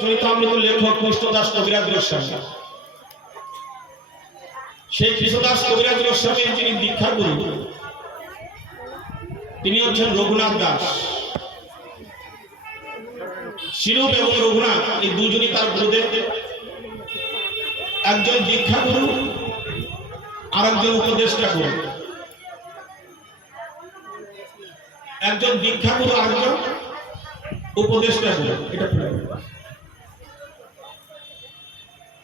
চরিতামৃত লেখক কৃষ্ণদাস কবিরাজ গোস্বামী। সেই কৃষ্ণদাস কবিরাজ গোস্বামীর যিনি দীক্ষা গুরু, তিনি হচ্ছেন রঘুনাথ দাস। শিরূপ এবং রঘুনাথ এই দুজনই তার গুরুদেব। একজন দীক্ষা গুরু আর একজন উপদেষ্টা গুরু। একজন দীক্ষা গুরু আর একজন উপদেষ্টা গুরু। এটা।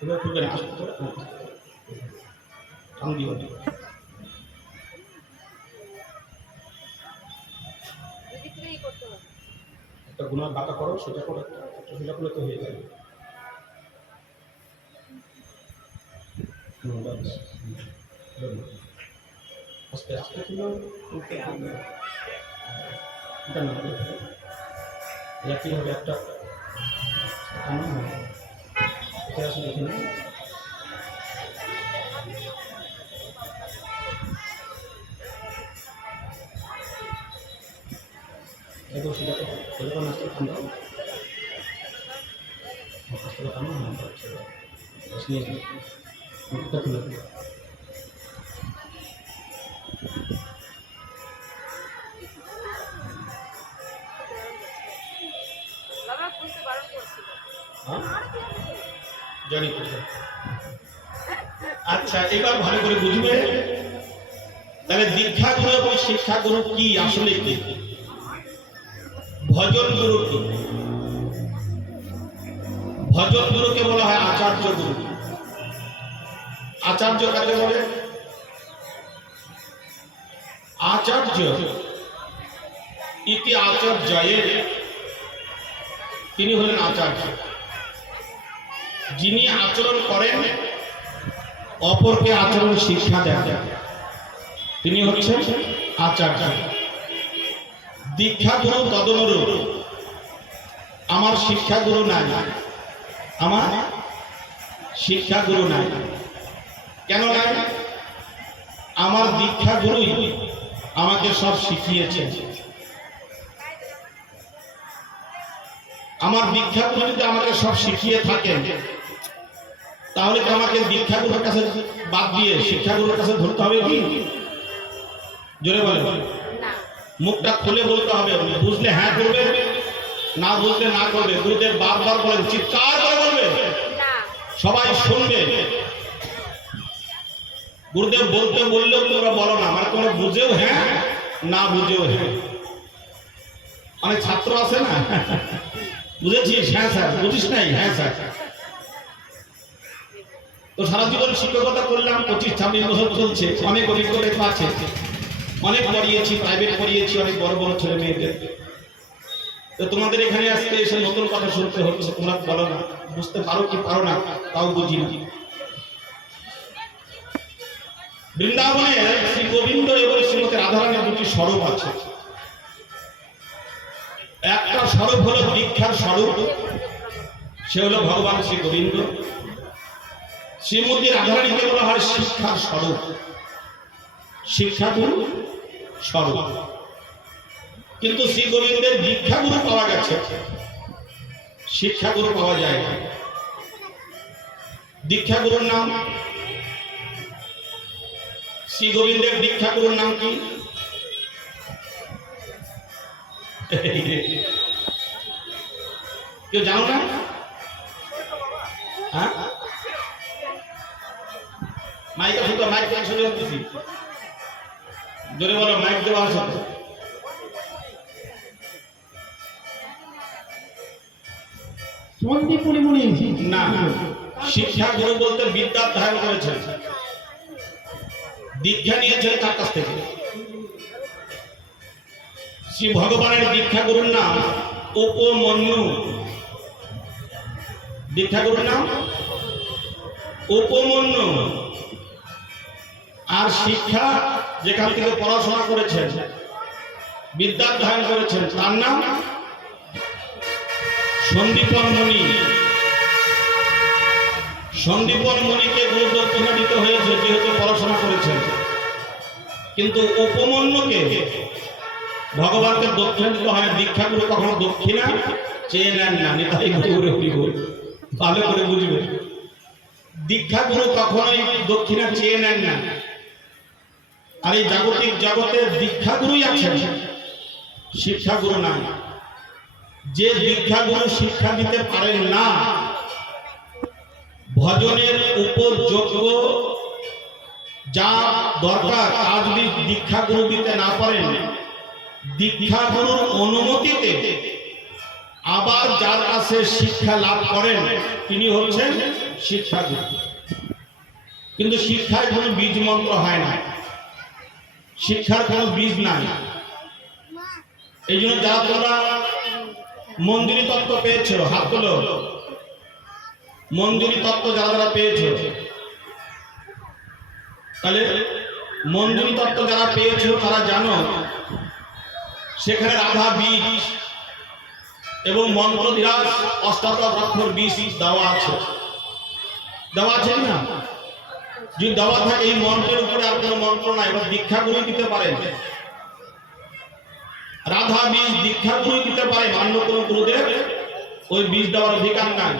এবার না, আসতে তো। টান দিও না। একটা গুণার বাঁকা করো সেটা করো একটা সেটা করলে তো হয়ে যাবে। আস্তে আস্তে এটা না একটা টানো না। এটা আসলে এখানে দেখো সেটা তো সেটা নাচতে ঠান্ডা আসলে টানো না খুলে বাবা খুলতে বারণ করছিল হ্যাঁ? জানি। আচ্ছা এবার ভালো করে বুঝবে। তাহলে দীক্ষা গুরু এবং শিক্ষা গুরু কি, আসলে কি? ভজন গুরু কি? ভজন গুরুকে বলা হয় আচার্য গুরু আচার্য কাকে বলে? আচার্য। ইতি আচার্যের তিনি হলেন আচার্য। যিনি আচরণ করেন, অপরকে আচরণ শিক্ষা দেন। তিনি হচ্ছেন আচার্য। দীক্ষা গুরু তদনুরূপ। আমার শিক্ষা গুরু নাই। আমার শিক্ষা গুরু নাই। কেন নাই? আমার দীক্ষা গুরুই আমাকে সব শিখিয়েছে আমার দীক্ষা যদি আমাকে সব শিখিয়ে থাকেন তাহলে কি আমাকে দীক্ষা গুরুর কাছে বাদ দিয়ে শিক্ষা গুরুর কাছে ধরতে হবে কি? জোরে বলে না। মুখটা খুলে বলতে হবে বুঝলে হ্যাঁ করবে না বুঝলে না করবে। গুরুদেব বারবার বলেন চিৎকার করে বলবে। না। সবাই শুনবে। গুরুদেব বলতে বললেও তোমরা বলো না। মানে তোমরা বুঝেও হ্যাঁ না বুঝেও হ্যাঁ। অনেক ছাত্র আছে না? বুঝেছিস? হ্যাঁ স্যার, বুঝিস নাই? হ্যাঁ স্যার। তো সারা জীবন শিক্ষকতা করলাম, পঁচিশ ছাব্বিশ বছর চলছে, অনেক অভিজ্ঞতা আছে। অনেক পড়িয়েছি প্রাইভেট পড়িয়েছি, অনেক বড় বড় ছেলে মেয়েদের। তো তোমাদের এখানে আজকে এসে নতুন কথা শুনতে হচ্ছে, তোমরা বলো না, বুঝতে পারো কি পারো না, তাও বুঝি না। বৃন্দাবনে শ্রী গোবিন্দ এবং শ্রীমতী রাধারানীর দুটি স্বরূপ আছে। একটা স্বরূপ হলো দীক্ষার স্বরূপ সে হলো ভগবান শ্রী গোবিন্দ। শ্রীমতী রাধারানীকে বলা হয় শিক্ষার স্বরূপ। শিক্ষাগুরু স্বরূপ। কিন্তু শ্রী গোবিন্দের দীক্ষাগুরু পাওয়া গেছে। শিক্ষাগুরু পাওয়া যায় না দীক্ষাগুরুর নাম? শ্রী গোবিন্দের দীক্ষাগুরুর নাম কি? কেউ জানো না? হ্যাঁ? মাইক আছে তো মাইক থেকে শুনে যাচ্ছি জোরে বলো মাইক দেওয়া আছে তো? সন্দীপুরি মনে না শিক্ষা গুরু বলতে বিদ্যা ধারণ করেছেন। দীক্ষা নিয়েছেন তার কাছ থেকে। শ্রী ভগবানের দীক্ষা গুরুর নাম উপমন্যু দীক্ষা গুরুর নাম? উপমন্যু আর শিক্ষা যেখান থেকে পড়াশোনা করেছেন বিদ্যা ধারণ করেছেন, তার নাম? সন্দীপন মুনি সন্দীপন মুনিকে গুরু দিতে হয়েছে, যেহেতু পড়াশোনা করেছেন। কিন্তু উপমন্যুকে ভগবানকে দক্ষিণা দিতে হয় না। দীক্ষা গুরু কখনো দক্ষিণা চেয়ে নেন না, নিতাই গৌরে ভালো করে বুঝবে। দীক্ষা গুরু কখনোই দক্ষিণা চেয়ে নেন না। আর এই জাগতিক জগতে দীক্ষা গুরুই আছেন। শিক্ষা গুরু নাই। যে দীক্ষা গুরু শিক্ষা দিতে পারেন না, ভজনের উপযোগ্য যা দরকার, তা যদি দীক্ষা গুরু দিতে না পারেন দীক্ষা গুরুর অনুমতিতে আবার যার কাছে শিক্ষা লাভ করেন, তিনি হচ্ছেন শিক্ষা কিন্তু শিক্ষায় কোনো বীজ মন্ত্র হয় না। শিক্ষার কোনো বীজ নাই। এই জন্য যারা তোমরা মঞ্জুরি তত্ত্ব পেয়েছ, হাত তোলো। মঞ্জুরি তত্ত্ব যারা যারা পেয়েছ। তাহলে মঞ্জুরি তত্ত্ব যারা পেয়েছ, তারা জানো, সেখানে রাধা বীজ এবং মন্ত্র বিরাজ অষ্টাদশ অক্ষর বীজ দেওয়া আছে। দেওয়া আছে না? যদি দেওয়া থাকে এই মন্ত্রের উপরে কোনো মন্ত্র নাই, এবার দীক্ষা গুরু দিতে পারেন। রাধা বীজ দীক্ষা গুরু দিতে পারে অন্য কোনো গুরুদেব, ওই বীজ দেওয়ার অধিকার নাই।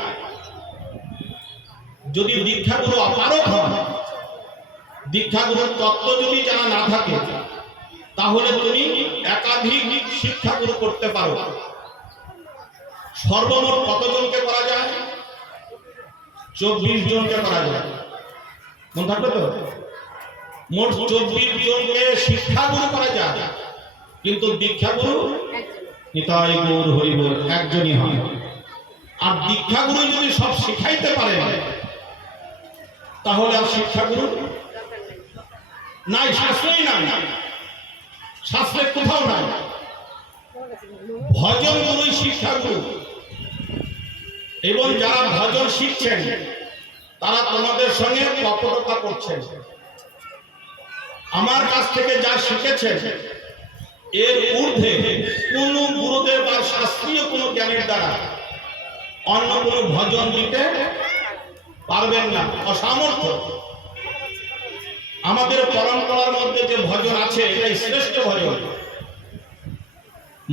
যদি দীক্ষা গুরু অপারক হয় দীক্ষা গুরুর তত্ত্ব যদি জানা না থাকে, তাহলে তুমি একাধিক শিক্ষা গুরু করতে পারো। সর্বমোট কতজনকে করা যায়? চব্বিশ জনকে করা যায়। মন থাকবে তো? মোট চব্বিশ জনকে শিক্ষা গুরু করা যায়। কিন্তু দীক্ষা গুরু একজন নিতাই গৌর হরি বল একজনই হয়। আর দীক্ষা গুরু যদি সব শিখাইতে পারে, তাহলে আর শিক্ষা গুরু দরকার নেই শাস্ত্রই নাই। শাস্ত্রে কোথাও নাই। ভজন গুরুই শিক্ষা গুরু এবং যারা ভজন শিখছেন, তারা তোমাদের সঙ্গে কপটতা করছেন। আমার কাছ থেকে যা শিখেছেন, এর ঊর্ধ্বে কোন গুরুদেব বা শাস্ত্রীয় কোনো জ্ঞানের দ্বারা অন্য কোনো ভজন দিতে পারবেন না। অসামর্থ্য। আমাদের পরম্পরার মধ্যে যে ভজন আছে, এটাই শ্রেষ্ঠ ভজন।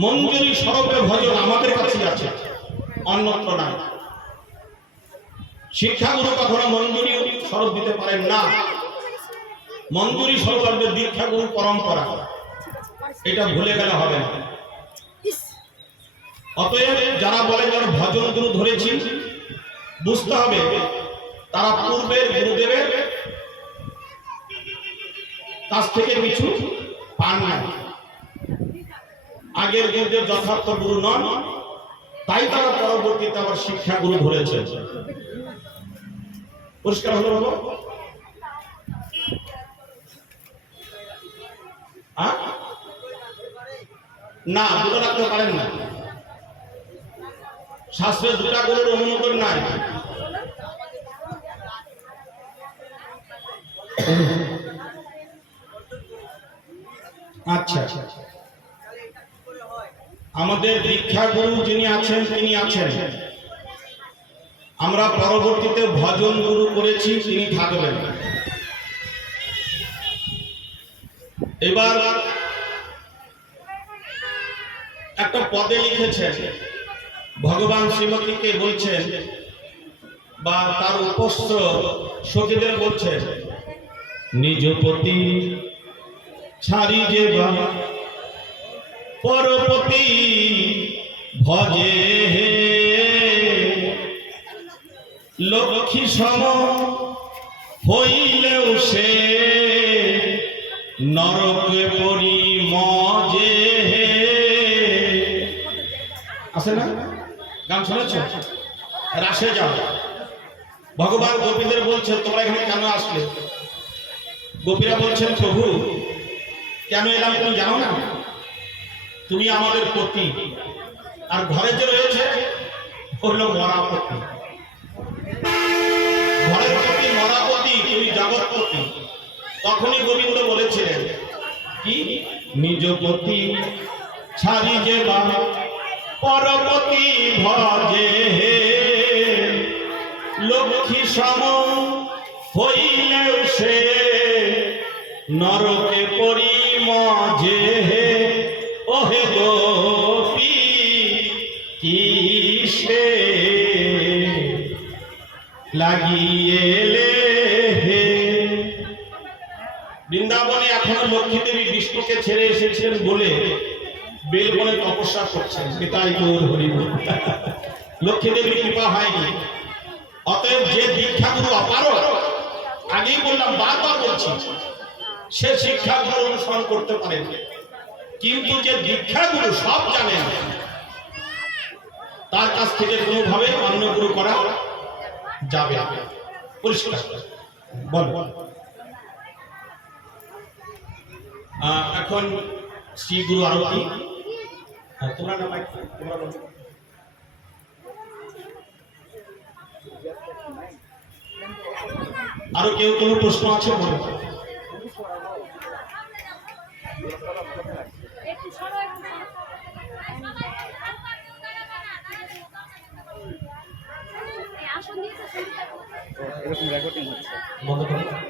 মঞ্জুরি স্বরূপে ভজন আমাদের কাছে আছে, অন্যত্র নাই। শিক্ষাগুরু কখনো মঞ্জুরি স্বরূপ দিতে পারেন না। মঞ্জুরি স্বরূপ আমাদের দীক্ষাগুরু পরম্পরা, এটা ভুলে গেলে হবে না। অতএব যারা বলে যারা ভজন গুরু ধরেছি, বুঝতে হবে তারা পূর্বের গুরুদেবের কাছ থেকে কিছু পান না আগের গুরুদেব যথার্থ গুরু নন তাই তারা পরবর্তীতে আবার শিক্ষা গুরু ধরেছে। পরিষ্কার হলো হ্যাঁ? না, দুটো রাখতে পারেন না। শাস্ত্রে দুটা গরুর অনুমোদন নাই। আচ্ছা আচ্ছা আচ্ছা। আমাদের দীক্ষা গুরু যিনি আছেন, তিনি আছেন। আমরা পরবর্তীতে ভজন গুরু করেছি, তিনি থাকবেন। এবার একটা পদে লিখেছেন, ভগবান শ্রীমতীকে বলছেন, বা তার উপস্থ সখীদের বলছেন, নিজ পতি ছাড়ি যে বা পরপতি ভজে হে লক্ষ্মী সম হইলেও সে নরকে পরি মজে হে। আছে না? গান শুনেছ? রাসে যাও। ভগবান গোপীদের বলছেন তোমরা এখানে কেন আসলে? গোপীরা বলছেন, প্রভু, কেন এলাম তুমি জানো না? তুমি আমাদের পতি। আর ঘরে যে রয়েছে হলো মরাপতি। ঘরের প্রতি মরাপতি, তুমি জগৎপতি। তখনই গোবিন্দ বলেছিলেন, কি? নিজ পতি ছাড়ি যে পরপতি ভজে লক্ষ্মী সম হইলেও সে, নরকে পরি মজে হে ও হে। বৃন্দাবনে এখনও লক্ষ্মী দেবী বিষ্ণুকে ছেড়ে এসেছিলেন বলে বেলবনে তপস্যা করছেন। পিতাই গৌর হরিবল লক্ষ্মী দেবীর কৃপা হয়নি। অতএব যে দীক্ষাগুরু অপারক আগেই বললাম, বারবার বলছি, সে শিক্ষাগুরু অনুসরণ করতে পারেন। কিন্তু যে দীক্ষাগুরু সব জানেন, তার কাছ থেকে কোনোভাবে অন্য গুরু করা যাবে। পরিষ্কার। বল। এখন শ্রী গুরু আরতি। হ্যাঁ, তোমরা না তোমরা আরও কেউ কোনো প্রশ্ন আছে? বলো। বন্ধ করো।